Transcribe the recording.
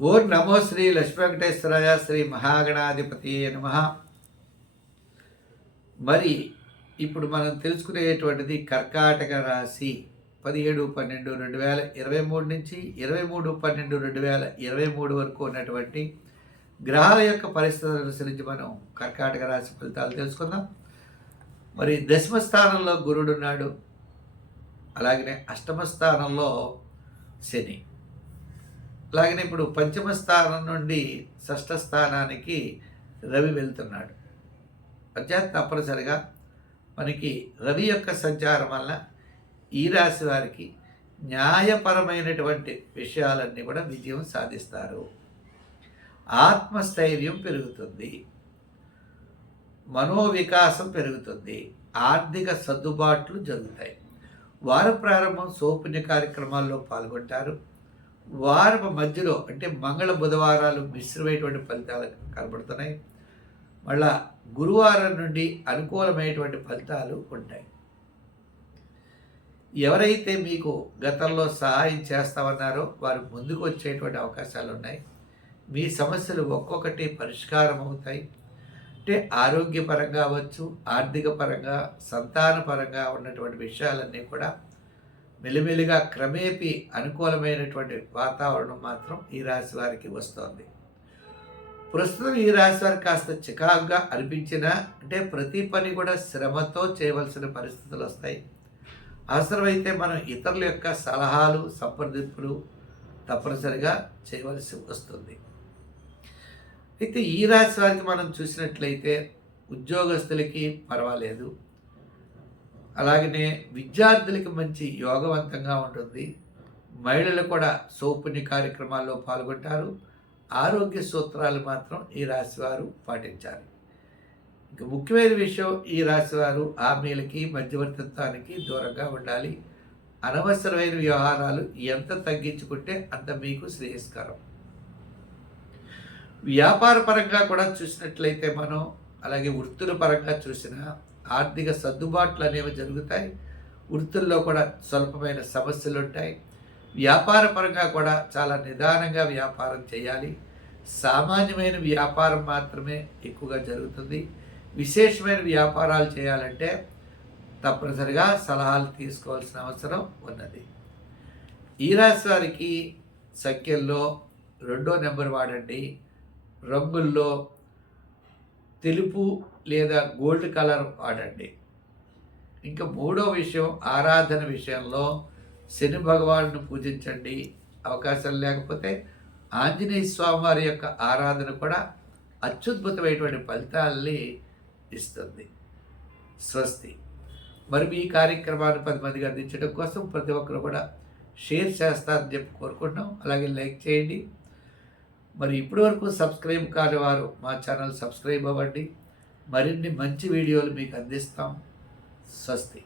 ఓం నమో శ్రీ లక్ష్మీవెంకటేశ్వరాయ శ్రీ మహాగణాధిపతి నమ. మరి ఇప్పుడు మనం తెలుసుకునేటువంటిది కర్కాటక రాశి పదిహేడు పన్నెండు రెండు వేల ఇరవై మూడు నుంచి ఇరవై మూడు పన్నెండు రెండు వేల ఇరవై మూడు వరకు ఉన్నటువంటి గ్రహాల యొక్క పరిస్థితులను అనుసరించి మనం కర్కాటక రాశి ఫలితాలు తెలుసుకుందాం. మరి దశమ స్థానంలో గురుడు ఉన్నాడు. అలాగనే అష్టమ స్థానంలో శని. అలాగనే ఇప్పుడు పంచమ స్థానం నుండి షష్ఠ స్థానానికి రవి వెళ్తున్నాడు. అంచేత తప్పనిసరిగా మనకి రవి యొక్క సంచారం వల్ల ఈ రాశి వారికి న్యాయపరమైనటువంటి విషయాలన్నీ కూడా విజయం సాధిస్తారు. ఆత్మస్థైర్యం పెరుగుతుంది. మనోవికాసం పెరుగుతుంది. ఆర్థిక సర్దుబాట్లు జరుగుతాయి. వార ప్రారంభం సోపుణ్య కార్యక్రమాల్లో పాల్గొంటారు. వారపు మధ్యలో అంటే మంగళ బుధవారాలు మిశ్రమైనటువంటి ఫలితాలు కనబడుతున్నాయి. మళ్ళా గురువారం నుండి అనుకూలమైనటువంటి ఫలితాలు ఉంటాయి. ఎవరైతే మీకు గతంలో సహాయం చేస్తామన్నారో వారు ముందుకు వచ్చేటువంటి అవకాశాలు ఉన్నాయి. మీ సమస్యలు ఒక్కొక్కటి పరిష్కారం అవుతాయి. అంటే ఆరోగ్యపరంగా అవ్వచ్చు ఆర్థిక పరంగా సంతానపరంగా ఉన్నటువంటి విషయాలన్నీ కూడా మెల్లిమెల్లిగా క్రమేపీ అనుకూలమైనటువంటి వాతావరణం మాత్రం ఈ రాశి వారికి వస్తోంది. ప్రస్తుతం ఈ రాశి వారికి కాస్త చికాకుగా అనిపించినా అంటే ప్రతి పని కూడా శ్రమతో చేయవలసిన పరిస్థితులు వస్తాయి. అవసరమైతే మనం ఇతరుల యొక్క సలహాలు సంప్రదింపులు తప్పనిసరిగా చేయవలసి వస్తుంది. అయితే ఈ రాశి వారికి మనం చూసినట్లయితే ఉద్యోగస్తులకి పర్వాలేదు. అలాగనే విద్యార్థులకి మంచి యోగవంతంగా ఉంటుంది. మహిళలు కూడా సోపుని కార్యక్రమాల్లో పాల్గొంటారు. ఆరోగ్య సూత్రాలు మాత్రం ఈ రాశివారు పాటించాలి. ఇంకా ముఖ్యమైన విషయం ఈ రాశివారు ఆమెలకి మధ్యవర్తిత్వానికి దూరంగా ఉండాలి. అనవసరమైన వ్యవహారాలు ఎంత తగ్గించుకుంటే అంత మీకు శ్రేయస్కరం. వ్యాపార పరంగా కూడా చూసినట్లయితే మనం అలాగే వృత్తుల పరంగా చూసినా ఆర్థిక సర్దుబాట్లు అనేవి జరుగుతాయి. వృత్తుల్లో కూడా స్వల్పమైన సమస్యలు ఉంటాయి వ్యాపారపరంగా కూడా చాలా నిదానంగా వ్యాపారం చేయాలి. సామాన్యమైన వ్యాపారం మాత్రమే ఎక్కువగా జరుగుతుంది. విశేషమైన వ్యాపారాలు చేయాలంటే తప్పనిసరిగా సలహాలు తీసుకోవాల్సిన అవసరం ఉన్నది. ఈ రాశి వారికి సంఖ్యల్లో రెండో నెంబర్ వాడండి. రంగుల్లో తెలుపు లేదా గోల్డ్ కలర్ వాడండి. ఇంకా మూడో విషయం ఆరాధన విషయంలో శని భగవాను పూజించండి. అవకాశం లేకపోతే ఆంజనేయ స్వామి వారి యొక్క ఆరాధన కూడా అత్యద్భుతమైనటువంటి ఫలితాలని ఇస్తుంది. స్వస్తి. మరి మీ కార్యక్రమాన్ని పది మందికి అందించడం కోసం ప్రతి ఒక్కరు కూడా షేర్ చేస్తారని చెప్పి కోరుకుంటున్నాం. అలాగే లైక్ చేయండి. మరి ఇప్పటి వరకు సబ్స్క్రైబ్ కాని వారు మా ఛానల్ సబ్స్క్రైబ్ అవ్వండి. మరిన్ని మంచి వీడియోలు మీకు అందిస్తాం. స్వస్తి.